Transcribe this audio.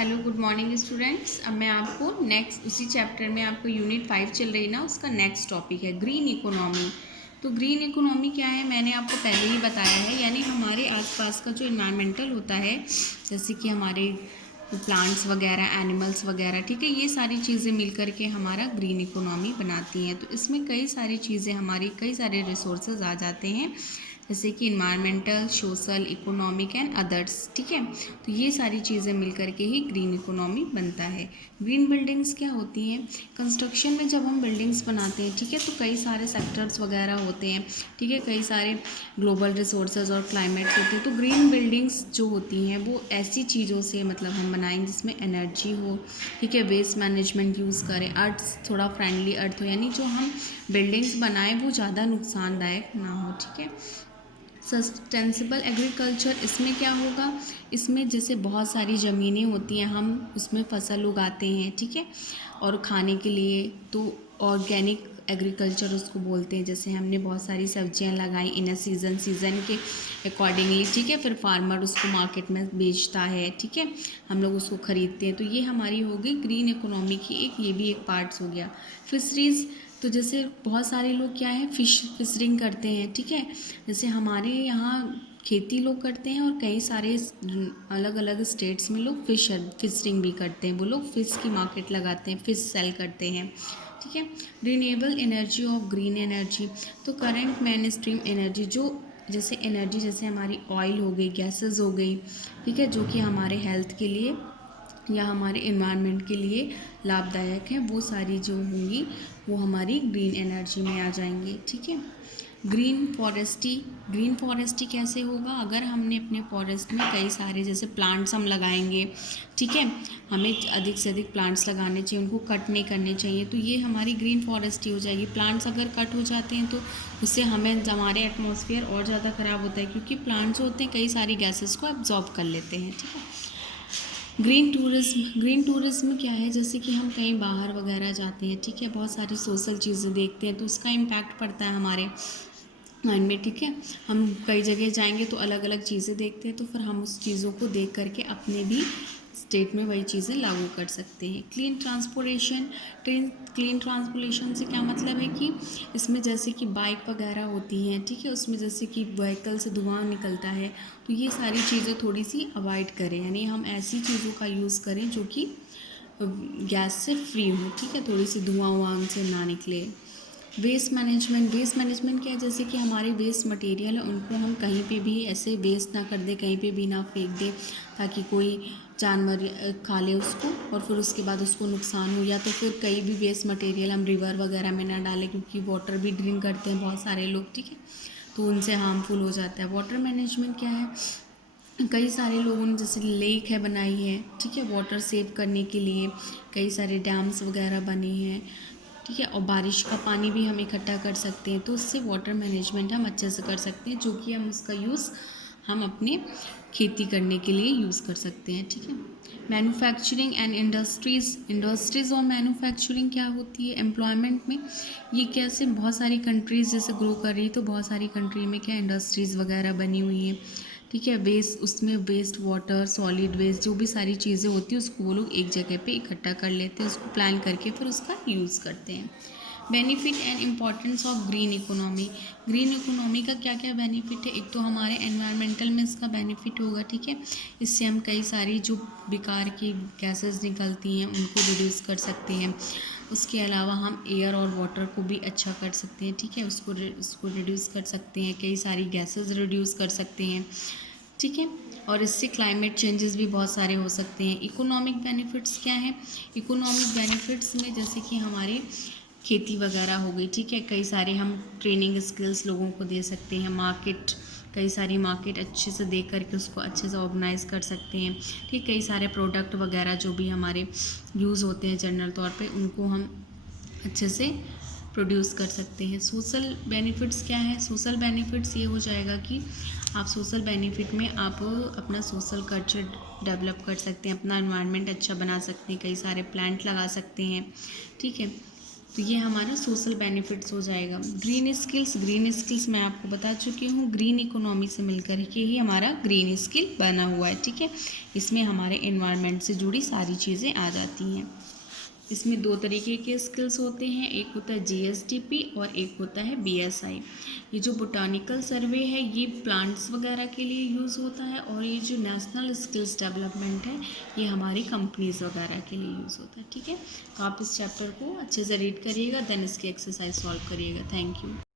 Hello good morning students. अब मैं आपको नेक्स्ट उसी चैप्टर में आपको यूनिट 5 चल रही ना, उसका नेक्स्ट टॉपिक है ग्रीन इकोनॉमी। तो ग्रीन इकोनॉमी क्या है मैंने आपको पहले ही बताया है, यानी हमारे आसपास का जो इन्वायरमेंटल होता है, जैसे कि हमारे प्लांट्स वगैरह, एनिमल्स वगैरह, ठीक है, ये सारी चीज़ें मिलकर के हमारा ग्रीन इकोनॉमी बनाती हैं। तो इसमें कई सारी चीज़ें, हमारी कई सारे रिसोर्सेज आ जाते हैं, जैसे कि environmental, social, economic and others, ठीक है। तो ये सारी चीज़ें मिलकर के ही ग्रीन इकोनॉमी बनता है। ग्रीन बिल्डिंग्स क्या होती हैं? कंस्ट्रक्शन में जब हम बिल्डिंग्स बनाते हैं, ठीक है, तो कई सारे सेक्टर्स वगैरह होते हैं, ठीक है, कई सारे ग्लोबल रिसोर्सेज और क्लाइमेट्स होते हैं। तो ग्रीन बिल्डिंग्स जो होती हैं वो ऐसी चीज़ों से मतलब हम बनाएंगे जिसमें एनर्जी हो, ठीक है, वेस्ट मैनेजमेंट यूज़ करें, अर्थ थोड़ा फ्रेंडली अर्थ हो, यानी जो हम बिल्डिंग्स बनाएं वो ज़्यादा नुकसानदायक ना हो, ठीक है। सस्टेनेबल एग्रीकल्चर, इसमें क्या होगा, इसमें जैसे बहुत सारी ज़मीनें होती हैं, हम उसमें फसल उगाते हैं, ठीक है, और खाने के लिए, तो ऑर्गेनिक एग्रीकल्चर उसको बोलते हैं। जैसे हमने बहुत सारी सब्जियां लगाई इन अ सीज़न के अकॉर्डिंगली, ठीक है, फिर फार्मर उसको मार्केट में बेचता है, ठीक है, हम लोग उसको ख़रीदते हैं। तो ये हमारी हो गई ग्रीन इकोनॉमी की एक, ये भी एक पार्ट्स हो गया। फिशरीज़, तो जैसे बहुत सारे लोग क्या है फिशरिंग करते हैं, ठीक है, जैसे हमारे यहाँ खेती लोग करते हैं और कई सारे अलग अलग स्टेट्स में लोग फिशरिंग भी करते हैं। वो लोग फ़िश की मार्केट लगाते हैं, फ़िश सेल करते हैं, ठीक है। Renewable energy of green energy, तो करंट मेन स्ट्रीम एनर्जी, जो जैसे एनर्जी, जैसे हमारी ऑयल हो गई, गैसेस हो गई, ठीक है, जो कि हमारे हेल्थ के लिए या हमारे इन्वायरमेंट के लिए लाभदायक है, वो सारी जो होंगी वो हमारी ग्रीन एनर्जी में आ जाएंगी, ठीक है। ग्रीन फॉरेस्टी कैसे होगा? अगर हमने अपने फॉरेस्ट में कई सारे जैसे प्लांट्स हम लगाएंगे, ठीक है, हमें अधिक से अधिक प्लांट्स लगाने चाहिए, उनको कट नहीं करने चाहिए, तो ये हमारी ग्रीन फॉरेस्टी हो जाएगी। प्लांट्स अगर कट हो जाते हैं तो उससे हमें हमारे एटमॉस्फेयर और ज़्यादा ख़राब होता है, क्योंकि प्लांट्स जो होते हैं कई सारी गैसेस को एब्जॉर्ब कर लेते हैं, ठीक है। ग्रीन टूरिज्म क्या है? जैसे कि हम कहीं बाहर वगैरह जाते हैं, ठीक है, बहुत सारी सोशल चीज़ें देखते हैं, तो उसका इम्पैक्ट पड़ता है हमारे माइंड में, ठीक है। हम कई जगह जाएंगे तो अलग अलग चीज़ें देखते हैं, तो फिर हम उस चीज़ों को देख करके अपने भी स्टेट में वही चीज़ें लागू कर सकते हैं। क्लीन ट्रांसपोर्टेशन से क्या मतलब है कि इसमें जैसे कि बाइक वगैरह होती हैं, ठीक है, उसमें जैसे कि व्हीकल से धुआं निकलता है, तो ये सारी चीज़ें थोड़ी सी अवॉइड करें, यानी हम ऐसी चीज़ों का यूज़ करें जो कि गैस से फ्री हो, ठीक है, थोड़ी सी धुआं वुआं उनसे ना निकले। वेस्ट मैनेजमेंट क्या है? जैसे कि हमारे वेस्ट मटेरियल है उनको हम कहीं पे भी ऐसे वेस्ट ना कर दें, कहीं पे भी ना फेंक दें, ताकि कोई जानवर खा ले उसको और फिर उसके बाद उसको नुकसान हो। या तो फिर कहीं भी वेस्ट मटेरियल हम रिवर वगैरह में ना डालें, क्योंकि वाटर भी ड्रिंक करते हैं बहुत सारे लोग, ठीक है, तो उनसे हार्मफुल हो जाता है। वाटर मैनेजमेंट क्या है? कई सारे लोगों ने जैसे लेक है बनाई है, ठीक है, वाटर सेव करने के लिए कई सारे डैम्स वगैरह बने हैं, ठीक है, और बारिश का पानी भी हम इकट्ठा कर सकते हैं, तो उससे वाटर मैनेजमेंट हम अच्छे से कर सकते हैं, जो कि हम उसका यूज़ हम अपने खेती करने के लिए यूज़ कर सकते हैं, ठीक है। मैन्युफैक्चरिंग एंड इंडस्ट्रीज़ और मैन्युफैक्चरिंग क्या होती है एम्प्लॉयमेंट में? ये कैसे बहुत सारी कंट्रीज़ जैसे ग्रो कर रही है, तो बहुत सारी कंट्री में क्या इंडस्ट्रीज़ वगैरह बनी हुई हैं, ठीक है, उसमें वेस्ट वाटर, सॉलिड वेस्ट, जो भी सारी चीज़ें होती हैं उसको वो लोग एक जगह पे इकट्ठा कर लेते हैं, उसको प्लान करके फिर उसका यूज़ करते हैं। Benefit and importance of green economy का क्या क्या बेनिफिट है? एक तो हमारे एनवायरमेंटल में इसका बेनिफिट होगा, ठीक है, इससे हम कई सारी जो बेकार की गैसेस निकलती हैं उनको रिड्यूस कर सकते हैं। उसके अलावा हम एयर और वाटर को भी अच्छा कर सकते हैं, ठीक है, उसको रिड्यूस कर सकते हैं, कई सारी गैसेस रिड्यूस कर सकते हैं, ठीक है, और इससे क्लाइमेट चेंजेस भी बहुत सारे हो सकते हैं। इकोनॉमिक बेनिफिट्स क्या हैं? इकोनॉमिक बेनिफिट्स में जैसे कि हमारे खेती वगैरह हो गई, ठीक है, कई सारे हम ट्रेनिंग स्किल्स लोगों को दे सकते हैं, मार्केट, कई सारी मार्केट अच्छे से देख करके उसको अच्छे से ऑर्गेनाइज कर सकते हैं, ठीक, कई सारे प्रोडक्ट वगैरह जो भी हमारे यूज़ होते हैं जनरल तौर पे उनको हम अच्छे से प्रोड्यूस कर सकते हैं। सोशल बेनिफिट्स क्या है? सोशल बेनिफिट्स ये हो जाएगा कि आप सोशल बेनिफिट में आप अपना सोशल कल्चर डेवलप कर सकते हैं, अपना एनवायरनमेंट अच्छा बना सकते हैं, कई सारे प्लांट लगा सकते हैं, ठीक है, तो ये हमारा सोशल बेनिफिट्स हो जाएगा। ग्रीन स्किल्स मैं आपको बता चुकी हूँ, ग्रीन इकोनॉमी से मिलकर के ही हमारा ग्रीन स्किल बना हुआ है, ठीक है। इसमें हमारे एनवायरनमेंट से जुड़ी सारी चीज़ें आ जाती हैं। इसमें 2 तरीके के स्किल्स होते हैं, एक होता है जीएसडीपी और एक होता है बीएसआई। ये जो बोटानिकल सर्वे है ये प्लांट्स वगैरह के लिए यूज़ होता है, और ये जो नेशनल स्किल्स डेवलपमेंट है ये हमारी कंपनीज वगैरह के लिए यूज़ होता है, ठीक है। तो आप इस चैप्टर को अच्छे से रीड करिएगा, देन इसकी एक्सरसाइज सॉल्व करिएगा। Thank you.